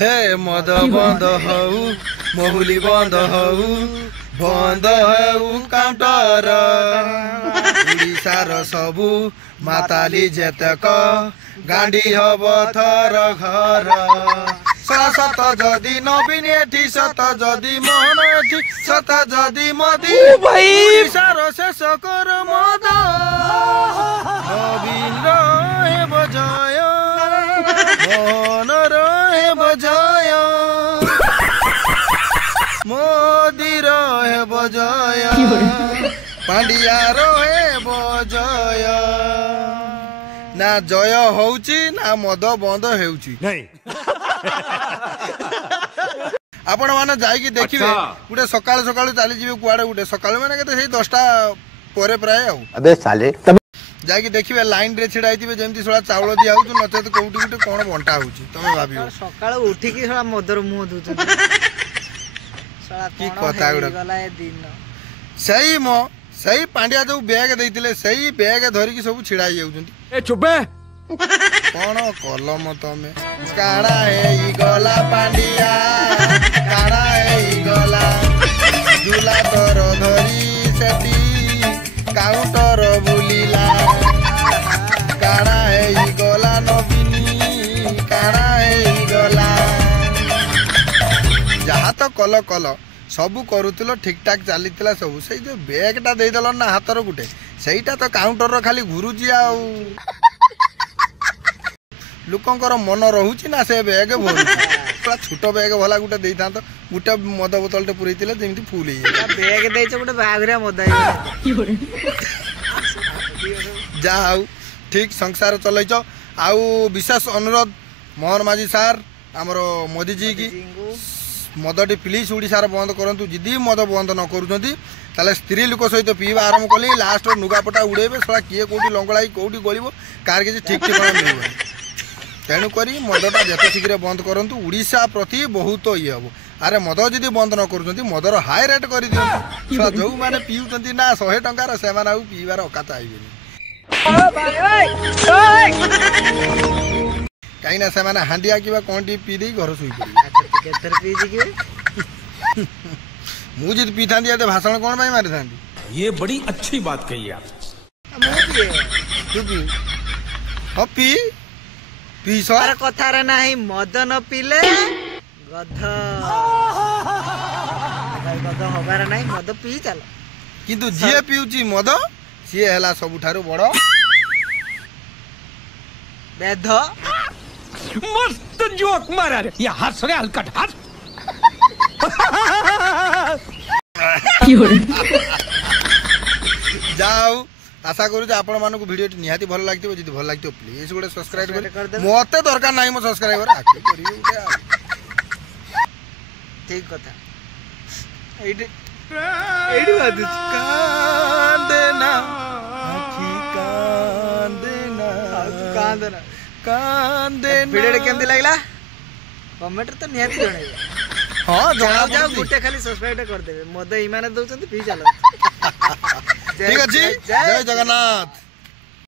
हे मद बंद हऊ महुली बंद हऊ बंद हऊ काउंटर ओडिशार सबु माताली जेतक गांडी हब थर घर सत जदि नवीन एठी सत जदि मोहन एठी सत जदि मदी ओडिशार शेष कर मद नवीन रहे बजय मोहन रहे बजय मोदी रहे बजय पांडिया रहे बजय ना जय होउची ना मद बंद हेउची आपण माने जाई देखिबे गुटे सकाळ सकाळ चली जिवे कुआडे गुटे सकाळ माने केते सेही 10टा परे प्राय आ अबे साले जाई देखिबे लाइन रे छिडा आइतिबे जेमति सोळा चावल दिया होउ नचेत कोउटी गुटे कोन बंटा होउची तमे भाबियो सकाळ उठी की सोळा मदर मुह दुछ सोळा की कथा गुडा गला ए दिन सही पांड्या जो बैग देइतिले सही बैग धरि की सब छिडा जाउछंती ए चुपे कोन कलम तमे काणा ए गला पांडिया काणा ए गला झूला तोर धरी सेती काउंटर बुलीला काणा ए गला नबिनी काणा ए गला जहा तो कल कल सबू करूल ठीक ठाक चली सब से जो बैगटा देदेल ना हाथर गुटे सहीटा तो काउंटर खाली घुरुची लुकंकर मन रोचे ना से बैग भरूला छोट बैग भला गोटे दे था गोटे मद बोतलटे पुरई जमी फुल बैग गोटे बाघरिया मद जा ठीक संसार चलैच आउ विशेष अनुरोध मोहन माझी सार आमर मोदी जी की मदटी प्लीज ओडिशार बंद करंतु जिदी मद बंद न करूछंती ताले स्त्री लोक सहित पीवा आरंभ कले लास्ट नुगापटा उड़ेबे सला किए कोठी लंगड़ाई कोठी गलिबो कार के ठीक ठिकाना मिलबो तेणु करी मदटा जते शीघ्र बंद करंतु ओडिशा प्रति बहुत ये हबो अरे मद जदी बंद न करूछंती मदर हाई रेट करि दियंतु सला जो माने पिउछंती ना 100 टंका रे से माने आ पीवार औकात आइबेनी ओ भाई ओय कहीं ना से माने हांडिया किबा कोंटी पी दे घर सुई पड़ी केतर पी जी मु जित पी थांदी आते भाषण कोन भाई मारि थांदी ये बड़ी अच्छी बात कही आप तू पी हो पी पी सर कथा रे नाही मद न पीले गध गध होबार नाही मद पी चल किंतु जे पिउची मद सी हला सबुठारु बड़ बेध मस्त जोक मारा रे या हंस रे हलकट हंस जाओ आशा करू आपण मानक वीडियो निहाती भल लागथिबो जदी भल लागथिबो प्लीज गोटे सब्सक्राइब कर मते दरकार नाही मो सब्सक्राइबर आखि करियो उठे ठीक कथा एडी बात कांदेना आखि कांदेना कांदेना कांदेना वीडियो केमती लागला कमेंट तो निहाती जणाइबो हां जाओ गुटे खाली सब्सक्राइब कर देबे मद इमाने दउछंती पी चलो ठीक अछि जय जगन्नाथ।